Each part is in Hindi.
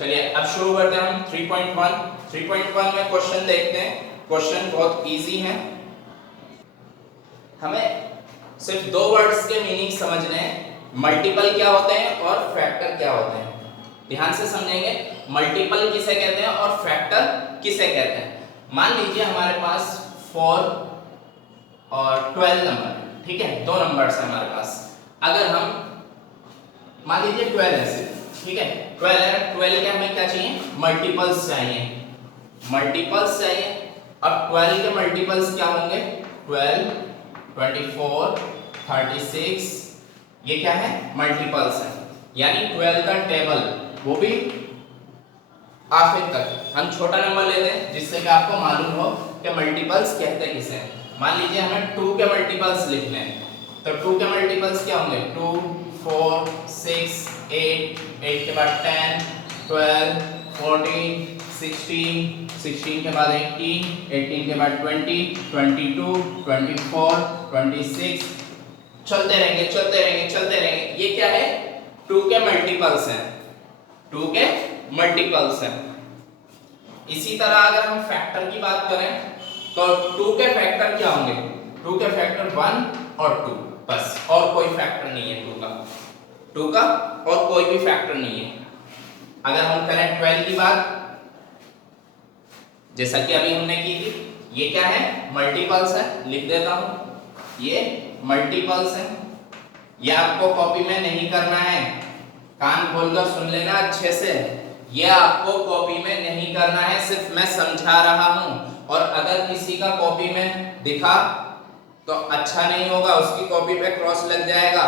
चलिए अब शुरू करते हैं हम 3.1। 3.1 में क्वेश्चन देखते हैं। क्वेश्चन बहुत इजी है, हमें सिर्फ दो वर्ड्स के मीनिंग समझने हैं, मल्टीपल क्या होते हैं और फैक्टर क्या होते हैं। ध्यान से समझेंगे, मल्टीपल किसे कहते हैं और फैक्टर किसे कहते हैं। मान लीजिए हमारे पास 4 और 12 नंबर, ठीक है, दो नंबर्स हैं हमारे पास। अगर हम मान लीजिए 12 है सिर्फ, ठीक है, 12 है, 12 के हमें क्या चाहिए, मल्टीपल्स चाहिए, मल्टीपल्स चाहिए। अब 12 के मल्टीपल्स क्या होंगे, 12, 24, 36, ये क्या है, मल्टीपल्स है। यानी 12 का टेबल, वो भी आखिर तक हम छोटा नंबर लेते हैं जिससे कि आपको मालूम हो कि मल्टीपल्स कहते किसे हैं। मान लीजिए हमें 2 के मल्टीपल्स लिखने हैं, तो 2 के मल्टीपल्स क्या होंगे, 2, 4, 6, 8, 8 के बाद 10, 12, 14, 16, 16 के बाद 18, 18 के बाद 20, 22, 24, 26, चलते रहेंगे चलते रहेंगे चलते रहेंगे। ये क्या है, 2 के मल्टीपल्स हैं, 2 के मल्टीपल्स हैं। इसी तरह अगर हम फैक्टर की बात करें तो 2 के फैक्टर क्या होंगे, 2 के फैक्टर 1 और 2, बस, और कोई फैक्टर नहीं है 2 का और कोई भी फैक्टर नहीं है। अगर हम करें 12 की बात, जैसा कि अभी हमने की थी, ये क्या है, मल्टीपल्स है, लिख देता हूं, ये मल्टीपल्स है। ये आपको कॉपी में नहीं करना है, कान खोलकर सुन लेना अच्छे से, ये आपको कॉपी में नहीं करना है, सिर्फ मैं समझा रहा हूं। और अगर किसी का कॉपी में दिखा तो अच्छा नहीं होगा, उसकी कॉपी पे क्रॉस लग जाएगा,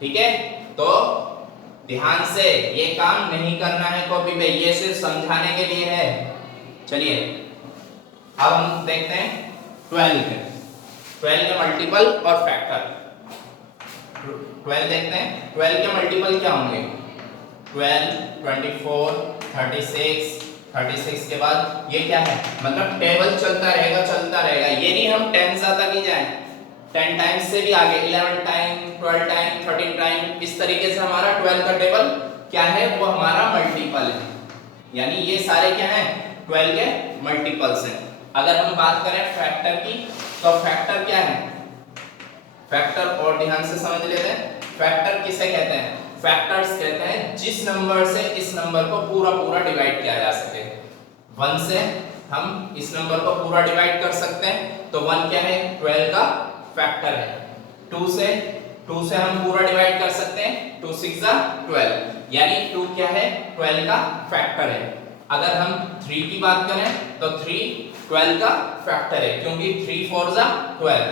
ठीक है। तो ध्यान से ये काम नहीं करना है कॉपी पे, ये सिर्फ समझाने के लिए है। चलिए अब हम देखते हैं 12 के, 12 के मल्टीपल और फैक्टर। 12 देखते हैं, 12 के मल्टीपल क्या होंगे, 12, 24, 36, 36 के बाद ये क्या है, मतलब टेबल चलता रहेगा चलता रहेगा। ये नहीं हम 10 तक ही जाएं, 10 टाइम्स से भी आगे, 11 टाइम, 12 टाइम, 13 टाइम, इस तरीके से हमारा 12 का टेबल क्या है, वो हमारा मल्टीपल है। यानी ये सारे क्या हैं, 12 के मल्टीपल्स हैं। अगर हम बात करें फैक्टर की, तो फैक्टर क्या है, फैक्टर और ध्यान से समझ लेते हैं, फैक्टर किसे कहते हैं, फैक्टर्स कहते हैं जिस नंबर से इस नंबर को पूरा पूरा डिवाइड किया जा सके। 1 से हम इस नंबर को पूरा डिवाइड कर सकते हैं, तो 1 क्या है, 12 का फैक्टर है। 2 से हम पूरा डिवाइड कर सकते हैं, 2 6 12, यानी 2 क्या है, 12 का फैक्टर है। अगर हम 3 की बात करें तो 3 12 का फैक्टर है, क्योंकि 3 4 12,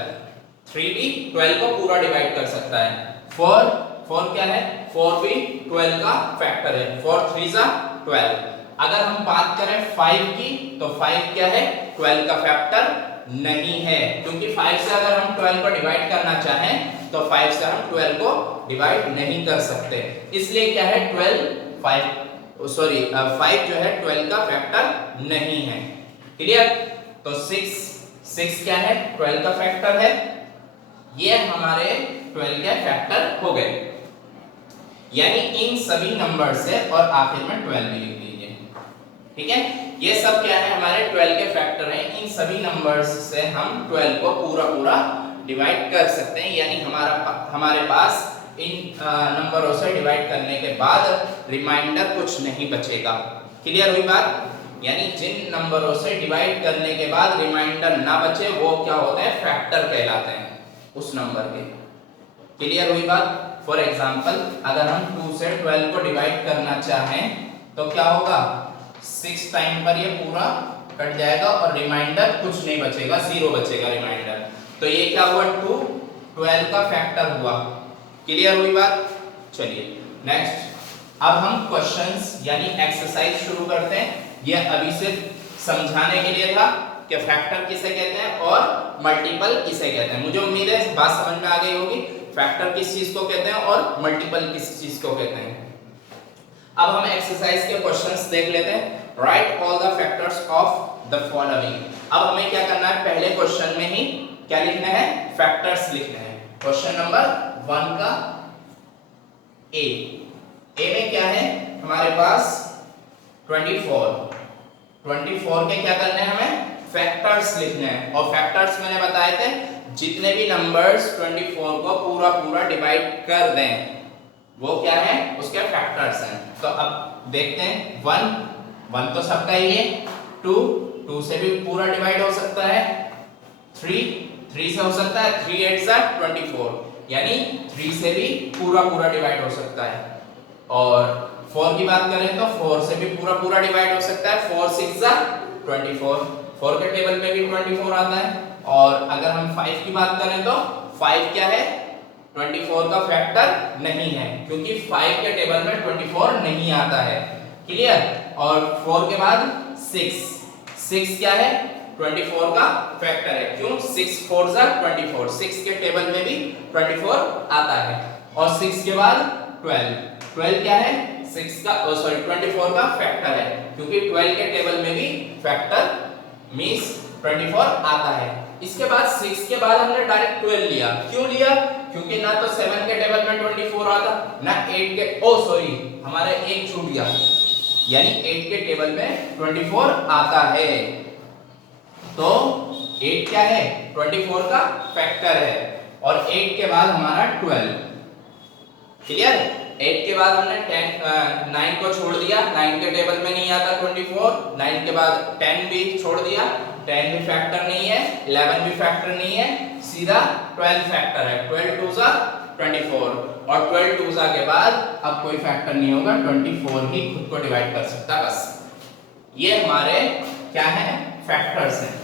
3 भी 12 को पूरा डिवाइड कर सकता है। 4 क्या है, 4 भी 12 का फैक्टर है, 4 3 12। अगर हम बात करें 5 की, तो 5 क्या है, 12 का फैक्टर नहीं है, क्योंकि 5 से अगर हम 12 को डिवाइड करना चाहें तो 5 से हम 12 को डिवाइड नहीं कर सकते। इसलिए क्या है, 5 जो है 12 का फैक्टर नहीं है। क्लियर। तो 6 क्या है, 12 का फैक्टर है। ये हमारे 12 के फैक्टर हो गए, यानी इन सभी नंबर से और आखिर में 12 भी लिख लीजिए, ठीक है। ये सब क्या है, हमारे 12 के फैक्टर हैं। इन सभी नंबर्स से हम 12 को पूरा पूरा डिवाइड कर सकते हैं, यानी हमारे पास इन नंबरों से डिवाइड करने के बाद रिमाइंडर कुछ नहीं बचेगा। क्लियर हुई बात, यानी जिन नंबरों से डिवाइड करने के बाद रिमाइंडर ना बचे वो क्या होते हैं, फैक्टर कहलाते हैं उस नंबर के। क्लियर हुई बात। फॉर एग्जाम्पल अगर हम 2 से 12 को डिवाइड करना चाहें तो क्या होगा, 6 टाइम पर ये पूरा कट जाएगा और रिमाइंडर कुछ नहीं बचेगा, 0 बचेगा रिमाइंडर। तो ये क्या हुआ, 2 12 का फैक्टर हुआ। क्लियर हुई बात। चलिए नेक्स्ट, अब हम क्वेश्चंस यानी एक्सरसाइज शुरू करते हैं। ये अभी सिर्फ समझाने के लिए था कि फैक्टर किसे कहते हैं और मल्टीपल किसे कहते हैं। मुझे उम्मीद है इस बात समझ में आ गई होगी, फैक्टर किस चीज को कहते हैं और मल्टीपल किस चीज को कहते हैं। अब हम एक्सरसाइज के क्वेश्चंस देख लेते हैं। Right all the factors of the following. अब हमें क्या करना है, पहले क्वेश्चन में ही क्या लिखना है, फैक्टर्स लिखने हैं। क्वेश्चन नंबर 1 का ए में क्या है, हमारे पास 24 के क्या करने हैं हमें फैक्टर्स लिखने हैं और फैक्टर्स मैंने बताए थे जितने भी नंबर्स 24 को पूरा पूरा डिवाइड कर दें वो क्या है उसके फैक्टर्स हैं। तो अब देखते हैं 1 तो सबका ही है, 2 से भी पूरा डिवाइड हो सकता है, 3 से हो सकता है, 3 8 सा 24 यानी 3 से भी पूरा पूरा डिवाइड हो सकता है। और 4 की बात करें तो 4 से भी पूरा पूरा डिवाइड हो सकता है, 4 6 सा 24, 4 के टेबल में भी 24 आता है। और अगर हम 5 की बात करें तो 5 क्या है 24 का फैक्टर नहीं है क्योंकि 5 के टेबल में 24 नहीं आता है। क्लियर। और 4 के बाद 6 क्या है 24 का फैक्टर है, क्यों 6 4 सा 24, 6 के टेबल में भी 24 आता है। और 6 के बाद 12 क्या है 24 का फैक्टर है क्योंकि 12 के टेबल में भी फैक्टर मींस 24 आता है। इसके बाद 6 के बाद हमने डायरेक्ट 12 लिया, क्यों लिया क्योंकि ना तो 7 के टेबल में 24 आता ना 8 के हमारे 1 छूट गया यानी 8 के टेबल में 24 आता है। तो 8 क्या है 24 का फैक्टर है और 8 के बाद हमारा 12। क्लियर। 8 के बाद हमने 9 को छोड़ दिया, 9 के टेबल में नहीं आता 24, 9 के बाद 10 भी छोड़ दिया, 10 भी फैक्टर नहीं है, 11 भी फैक्टर नहीं है, सीधा 12 फैक्टर है, 12 2 सा 24 और 12 2 सा के बाद अब कोई फैक्टर नहीं होगा, 24 ही खुद को डिवाइड कर सकता है बस। ये हमारे क्या है फैक्टर्स हैं,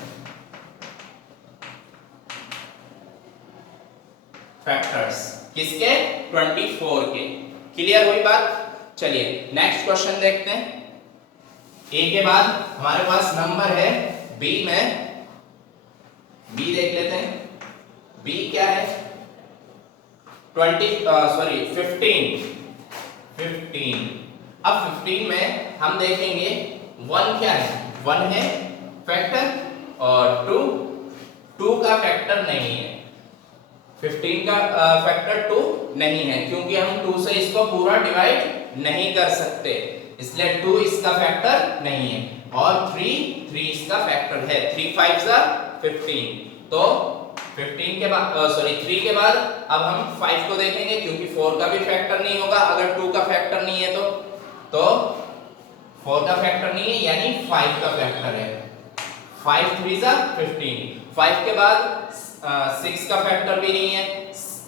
फैक्टर्स किसके 24 के। क्लियर हुई बात। चलिए नेक्स्ट क्वेश्चन देखते हैं। ए के बाद हमारे पास नंबर है बी में, बी देख लेते हैं। बी क्या है 15। अब 15 में हम देखेंगे 1 क्या है 1 है फैक्टर और 2 का फैक्टर नहीं है। 15 का फैक्टर 2 नहीं है क्योंकि हम 2 से इसको पूरा डिवाइड नहीं कर सकते, इसलिए 2 इसका फैक्टर नहीं है। और 3 इसका फैक्टर है, 3 5 सा 15। तो 15 के बाद 3 के बाद अब हम 5 को देखेंगे क्योंकि 4 का भी फैक्टर नहीं होगा अगर 2 का फैक्टर नहीं है तो 4 का फैक्टर नहीं है यानी 5 का फैक्टर है, 5 3 सा 15। 5 के बाद 6 का फैक्टर भी नहीं है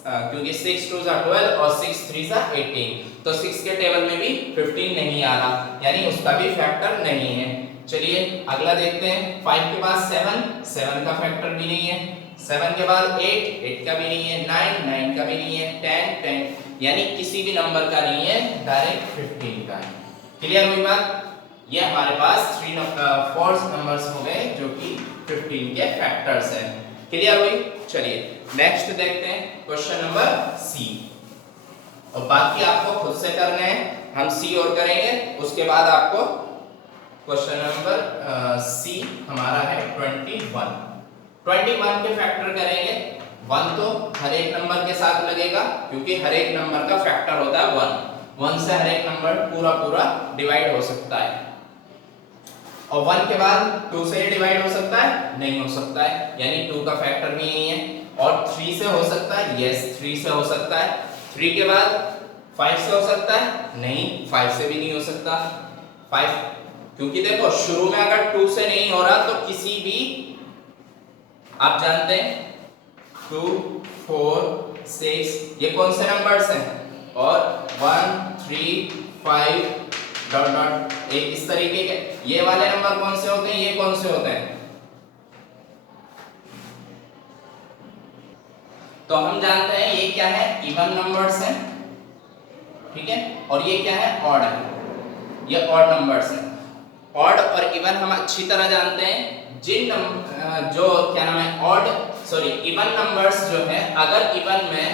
क्योंकि 6 2 सा 12 और 6 3 सा 18, तो 6 के टेबल में भी 15 नहीं आ रहा यानी उसका भी फैक्टर नहीं है। चलिए अगला देखते हैं। 5 के बाद 7 का फैक्टर भी नहीं है, 7 के बाद 8 का भी नहीं है, 9 का भी नहीं है, 10 यानी किसी भी नंबर का नहीं है, डायरेक्ट 15 का है। क्लियर हुई बात। ये हमारे पास 4 नंबर्स हो गए जो कि 15 के फैक्टर्स हैं। क्लियर हुई। चलिए नेक्स्ट देखते हैं क्वेश्चन नंबर सी, और बाकी आपको खुद से करने हैं, हम सी और करेंगे उसके बाद आपको क्वेश्चन नंबर सी हमारा है 21 के फैक्टर करेंगे। 1 तो हर एक नंबर के साथ लगेगा क्योंकि हर एक नंबर का फैक्टर होता है 1 से हर एक नंबर पूरा डिवाइड हो सकता है। और 1 के बाद 2 से डिवाइड हो सकता है नहीं हो सकता है यानी 2 का फैक्टर भी नहीं है। और 3 से हो सकता है, यस 3 से हो सकता है। 3 के बाद 5 से हो सकता है नहीं, 5 से भी नहीं हो सकता 5 क्योंकि देखो शुरू में अगर 2 से नहीं हो रहा तो किसी भी आप जानते हैं 2 4 6 ये कौन से नंबर्स हैं और 1 3 5 डॉट डॉट एक इस तरीके के ये वाले नंबर कौन से होते हैं, ये कौन से होते हैं। तो हम जानते हैं ये क्या है इवन नंबर्स हैं, ठीक है, और ये क्या है ऑड है, ये ऑड नंबर्स हैं। ऑड और इवन हम अच्छी तरह जानते हैं। जो क्या नाम है ऑड इवन नंबर्स जो है अगर इवन में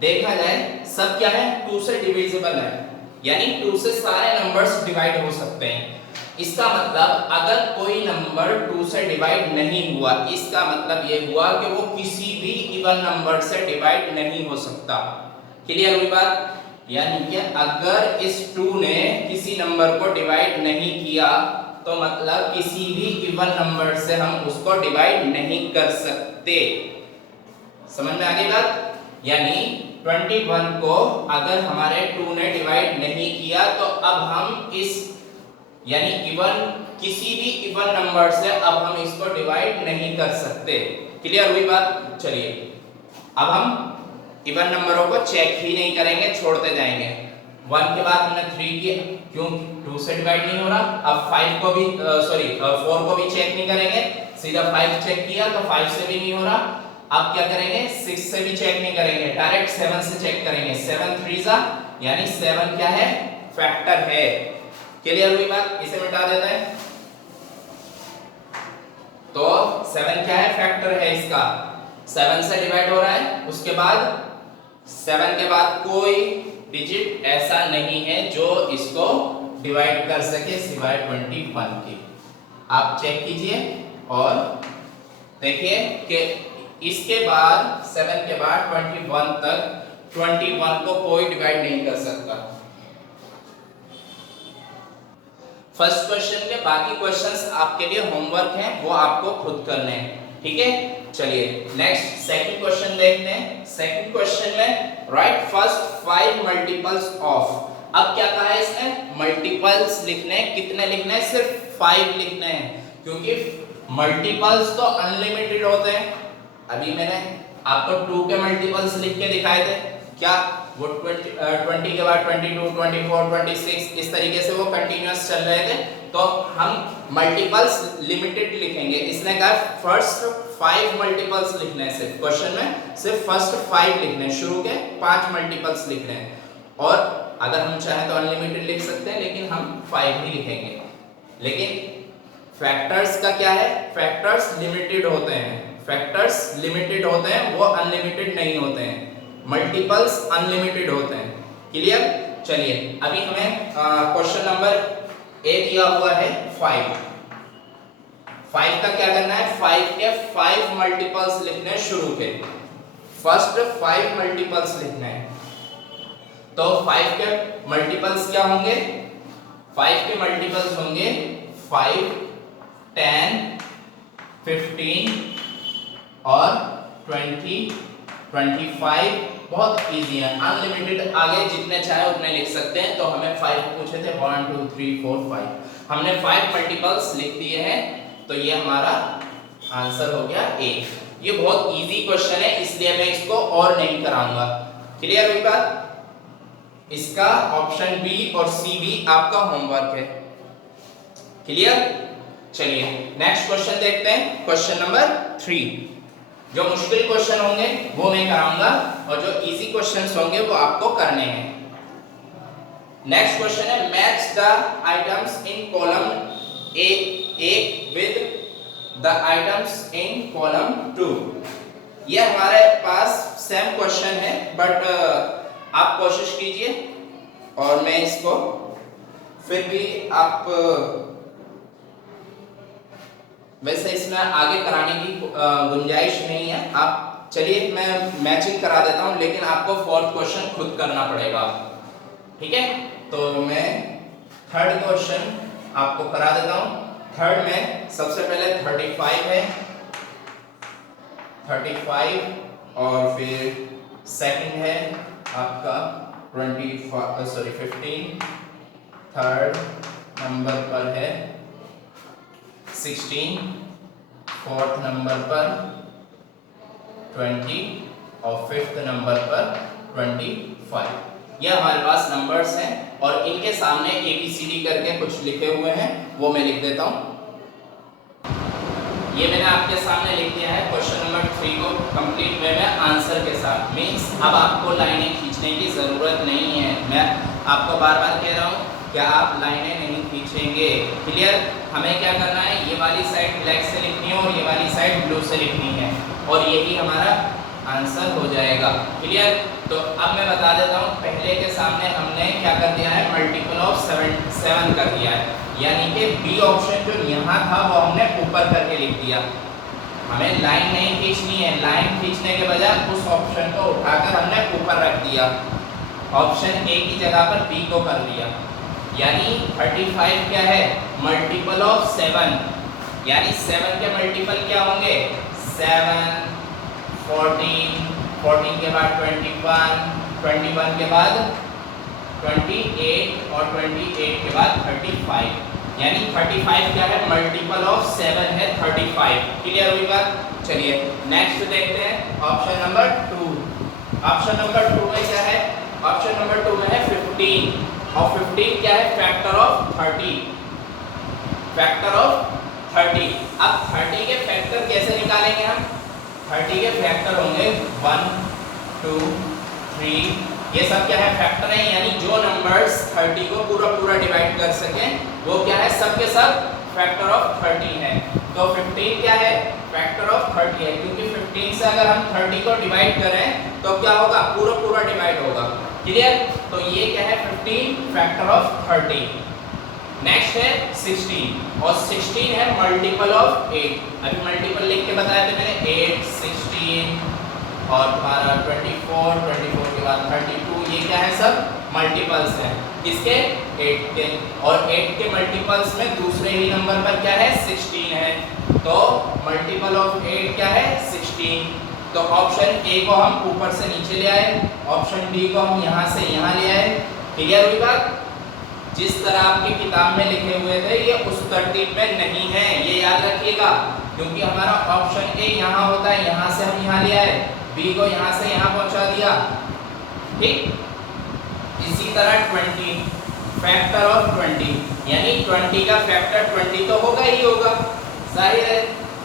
देखा जाए सब क्या है 2 से डिविजिबल है यानी 2 से सारे नंबर्स डिवाइड हो सकते हैं। इसका मतलब अगर कोई नंबर 2 से डिवाइड नहीं हुआ इसका मतलब ये हुआ कि वो किसी भी इवन नंबर से डिवाइड नहीं हो सकता। क्लियर हुई बात। यानी कि अगर इस 2 ने किसी नंबर को डिवाइड नहीं किया तो मतलब किसी भी इवन नंबर से हम उसको डिवाइड नहीं कर सकते। समझ में आ गई बात? यानी 21 को अगर हमारे 2 ने डिवाइड नहीं किया तो अब हम इस यानी इवन किसी भी इवन नंबर से अब हम इसको डिवाइड नहीं कर सकते। क्लियर हुई बात? चलिए अब हम इवन नंबरों को चेक ही नहीं करेंगे, छोड़ते जाएंगे। 1 के बाद हमने 3 किया, क्यों 2 से डिवाइड नहीं हो रहा। अब 5 को भी 4 को भी चेक नहीं करेंगे, सीधा 5 चेक किया तो 5 से भी नहीं हो रहा। अब क्या करेंगे, 6 से भी चेक नहीं करेंगे, डायरेक्ट 7 से चेक करेंगे। 7 3 यानी 7 क्या है, फैक्टर है। क्लियर हुई बात? इसे मिटा देते हैं। तो 7 क्या है, फैक्टर है इसका। 7 से डिवाइड हो रहा है, उसके बाद 7 के बाद कोई डिजिट ऐसा नहीं है जो इसको डिवाइड कर सके सिवाय 21 के। आप चेक कीजिए और देखिए कि इसके बाद 7 के बाद 21 तक 21 को कोई डिवाइड नहीं कर सकता। फर्स्ट क्वेश्चन के बाकी क्वेश्चंस आपके लिए होमवर्क हैं, वो आपको खुद करने हैं। ठीक है, चलिए नेक्स्ट सेकंड क्वेश्चन देखते हैं। सेकंड क्वेश्चन में राइट फर्स्ट 5 मल्टीपल्स ऑफ। अब क्या कहा है इसने, मल्टीपल्स लिखने। कितने लिखने हैं, सिर्फ 5 लिखने हैं, क्योंकि मल्टीपल्स तो अनलिमिटेड होते हैं। अभी मैंने आपको 2 के मल्टीपल्स लिख के दिखाए थे, क्या वो 20 के बाद 22, 24, 26 इस तरीके से वो कंटिन्यूअस चल रहे थे। तो हम मल्टीपल्स लिमिटेड लिखेंगे। इसने कहा फर्स्ट 5 मल्टीपल्स लिखने हैं, सिर्फ क्वेश्चन में सिर्फ फर्स्ट 5 लिखने हैं, शुरू के 5 मल्टीपल्स लिखने हैं। और अगर हम चाहें तो अनलिमिटेड लिख सकते हैं, लेकिन हम 5 ही लिखेंगे। लेकिन फैक्टर्स का क्या है, फैक्टर्स लिमिटेड होते हैं। फैक्टर्स लिमिटेड होते हैं, वो अनलिमिटेड नहीं होते हैं। मल्टीपल्स अनलिमिटेड होते हैं। क्लियर? चलिए अभी हमें क्वेश्चन नंबर ए दिया हुआ है 5। 5 का क्या करना है, 5 के 5 मल्टीपल्स लिखने हैं, शुरू के फर्स्ट 5 मल्टीपल्स लिखने हैं। तो 5 के मल्टीपल्स क्या होंगे, 5 के मल्टीपल्स होंगे 5, 10, 15 और 20, 25। बहुत इजी है, अनलिमिटेड, आगे जितने चाहे उतने लिख सकते हैं। तो हमें 5 पूछे थे, 1 2 3 4 5, हमने 5 मल्टीपल्स लिख दिए हैं। तो ये हमारा आंसर हो गया ए। ये बहुत इजी क्वेश्चन है, इसलिए मैं इसको और नहीं कराऊंगा। क्लियर हुई बात? इसका ऑप्शन बी और सी भी आपका होमवर्क है। क्लियर? चलिए नेक्स्ट क्वेश्चन देखते हैं, क्वेश्चन नंबर 3। जो मुश्किल क्वेश्चन होंगे वो मैं कराऊंगा और जो इजी क्वेश्चंस होंगे वो आपको करने हैं। नेक्स्ट क्वेश्चन है match the items in column A with the items in column 2। ये हमारे पास सेम क्वेश्चन है, बट आप कोशिश कीजिए और मैं इसको फिर भी आप वैसे इसमें आगे कराने की गुंजाइश नहीं है। आप चलिए मैं मैचिंग करा देता हूं, लेकिन आपको फोर्थ क्वेश्चन खुद करना पड़ेगा। ठीक है, तो मैं थर्ड क्वेश्चन आपको करा देता हूं। थर्ड में सबसे पहले 35 है, 35 और फिर सेकंड है आपका 15, थर्ड नंबर पर है 16, फोर्थ नंबर पर 20 और फिफ्थ नंबर पर 25। ये हमारे पास नंबर्स हैं और इनके सामने ABCD करके कुछ लिखे हुए हैं, वो मैं लिख देता हूँ। ये मैंने आपके सामने लिख दिया है क्वेश्चन नंबर 3 को कंप्लीट वे में आंसर के साथ। मींस अब आपको लाइनें खींचने की जरूरत नहीं है। मैं आपको बार बार कह रहा हूँ कि आप लाइनें नहीं खींचेंगे। क्लियर? हमें क्या करना है, ये वाली साइड ब्लैक से लिखनी है और ये वाली साइड ब्लू से लिखनी है, और यही हमारा आंसर हो जाएगा। क्लियर? तो अब मैं बता देता हूँ, पहले के सामने हमने क्या कर दिया है, मल्टीपल ऑफ 7 कर दिया है, यानी कि बी ऑप्शन जो यहाँ था वो हमने ऊपर करके लिख दिया। हमें लाइन नहीं खींचनी है, लाइन खींचने के बजाय उस ऑप्शन को उठाकर हमने ऊपर रख दिया, ऑप्शन ए की जगह पर बी को कर दिया। यानी 35 क्या है, मल्टीपल ऑफ 7, यानी 7 के मल्टीपल क्या होंगे, 7, 14, 14 के बाद 21, 21 के बाद 28 और 28 के बाद 35, यानी 35 क्या है, मल्टीपल ऑफ 7 है 35। क्लियर हुई बात। चलिए नेक्स्ट देखते हैं ऑप्शन नंबर 2। ऑप्शन नंबर 2 में क्या है, ऑप्शन नंबर 2 में है 15 और 15 क्या है, फैक्टर ऑफ 30, फैक्टर ऑफ 30। अब 30 के फैक्टर कैसे निकालेंगे हम, 30 के फैक्टर होंगे 1, 2, 3, ये सब क्या है, फैक्टर है, यानी जो नंबर्स 30 को पूरा पूरा डिवाइड कर सकें वो क्या है, सब के सब फैक्टर ऑफ 30 है। तो 15 क्या है, फैक्टर ऑफ 30 है, क्योंकि 15 से अगर हम 30 को डिवाइड करें तो क्या होगा, पूरा पूरा डिवाइड होगा। क्लियर। तो ये क्या है, 15 फैक्टर ऑफ 30। नेक्स्ट है 16 और 16 है मल्टीपल ऑफ 8। अभी मल्टीपल लिख के बताया था मैंने, 8, 16 और तुम्हारा 24, 24 के बाद 32, ये क्या है, सब मल्टीपल्स हैं किसके, 8 के। और 8 के मल्टीपल्स में दूसरे ही नंबर पर क्या है, 16 है। तो मल्टीपल ऑफ 8 क्या है, 16। तो ऑप्शन ए को हम ऊपर से नीचे ले आए, ऑप्शन बी को हम यहाँ से यहाँ ले आए। क्लियर हुई बात। जिस तरह आपकी किताब में लिखे हुए थे ये उस तरतीब में नहीं है, ये याद रखिएगा, क्योंकि हमारा ऑप्शन ए यहाँ होता है, यहाँ से हम यहाँ ले आए, बी को यहाँ से यहाँ पहुँचा दिया, ठीक। इसी तरह 20 फैक्टर ऑफ 20, यानी 20 का फैक्टर 20 तो होगा ही होगा, जाहिर है,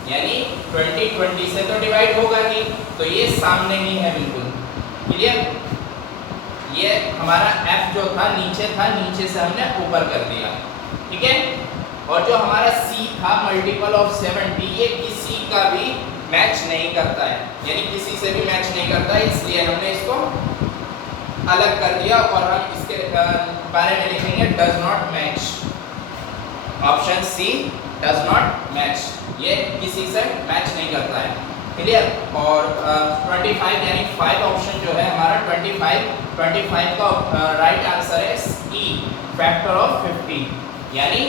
यानी 20 से तो डिवाइड होगा ही, तो ये सामने ही है बिल्कुल। क्लियर। ये हमारा f जो था नीचे से हमने ऊपर कर दिया, ठीक है। और जो हमारा c था मल्टीपल ऑफ 70, ये किसी का भी मैच नहीं करता है, यानी किसी से भी मैच नहीं करता है, इसलिए हमने इसको अलग कर दिया और हम इसके बारे में लिखेंगे does not match. Option C does not match, ये किसी से मैच नहीं करता है। क्लियर। और 25 यानी 5 ऑप्शन जो है हमारा 25 का राइट आंसर है ई, फैक्टर ऑफ 50, यानी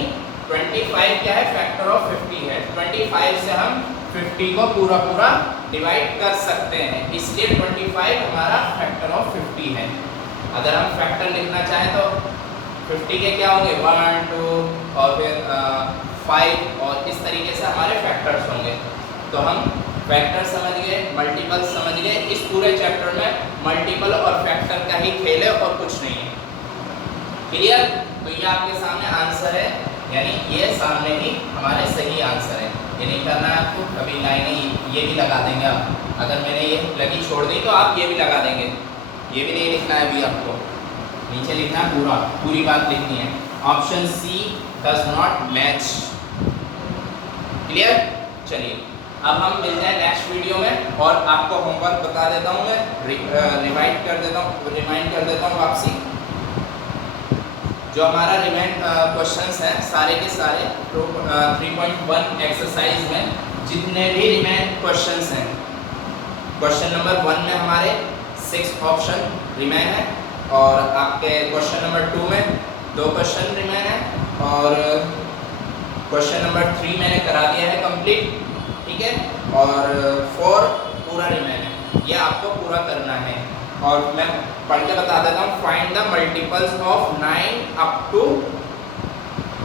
25 क्या है, फैक्टर ऑफ 50 है। 25 से हम 50 को पूरा पूरा डिवाइड कर सकते हैं, इसलिए 25 हमारा फैक्टर ऑफ 50 है। अगर हम फैक्टर लिखना चाहें तो 50 के क्या होंगे, 1, 2 और फिर 5 और इस तरीके से हमारे फैक्टर्स होंगे। तो हम फैक्टर समझ गए, मल्टीपल समझ गए। इस पूरे चैप्टर में मल्टीपल और फैक्टर का ही खेल है और कुछ नहीं है। क्लियर। तो ये आपके सामने आंसर है, यानी ये सामने ही हमारे सही आंसर है। ये नहीं करना है आपको, कभी लाइनें ये भी लगा देंगे आप, अगर मैंने ये लगी छोड़ दी तो आप ये भी लगा देंगे, ये भी नहीं लिखना है अभी आपको, नीचे लिखना है, पूरी बात लिखनी है। Option C does not match. Clear. चलिए अब हम मिलते हैं नेक्स्ट वीडियो में, और आपको होमवर्क बता देता हूँ मैं, रिमाइंड कर देता हूँ वापसी। जो हमारा रिमाइंड क्वेश्चंस हैं सारे के सारे 3.1 एक्सरसाइज में जितने भी रिमाइंड क्वेश्चंस हैं, क्वेश्चन नंबर 1 में हमारे 6 ऑप्शन रिमेन है, और आपके क्वेश्चन नंबर 2 में 2 क्वेश्चन रिमेन है, और क्वेश्चन नंबर 3 मैंने करा दिया है कंप्लीट, ठीक है, और 4 पूरा रिमेन है, ये आपको पूरा करना है। और मैं पढ़ के बता देता हूँ, find the multiples of 9 up to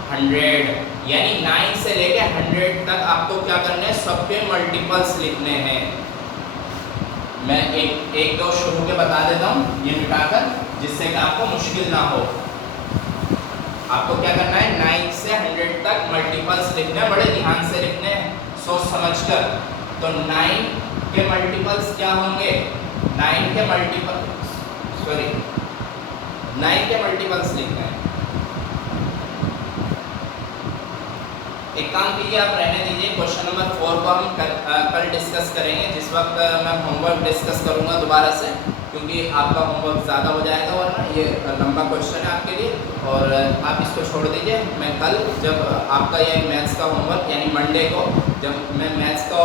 100, यानी 9 से लेके 100 तक आपको क्या करना है, सबके मल्टीपल्स लिखने हैं। मैं एक दो शुरू के बता देता हूँ ये मिटाकर, जिससे कि आपको मुश्किल ना हो। आपको क्या करना है, 9 से 100 तक मल्टीपल्स लिखने हैं, बड़े ध्यान से लिखने हैं, सोच समझकर। तो 9 के मल्टीपल्स क्या होंगे, 9 के मल्टीपल्स लिखना है। एक काम कीजिए, आप रहने दीजिए, क्वेश्चन नंबर 4 को हम कल डिस्कस करेंगे, जिस वक्त मैं होमवर्क डिस्कस करूंगा दोबारा से, क्योंकि आपका होमवर्क ज़्यादा हो जाएगा, वरना ये लंबा क्वेश्चन है आपके लिए, और आप इसको छोड़ दीजिए। मैं कल जब आपका ये मैथ्स का होमवर्क, यानी मंडे को जब मैं मैथ्स का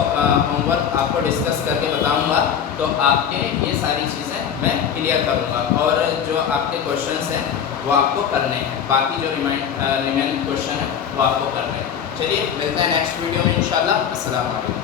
होमवर्क आपको डिस्कस करके बताऊंगा, तो आपके ये सारी चीज़ें मैं क्लियर करूंगा, और जो आपके क्वेश्चंस हैं वो आपको करने हैं, बाकी जो रिमेनिंग क्वेश्चन है वो आपको करने हैं। चलिए मिलते हैं नेक्स्ट वीडियो में इंशाल्लाह। अस्सलाम वालेकुम।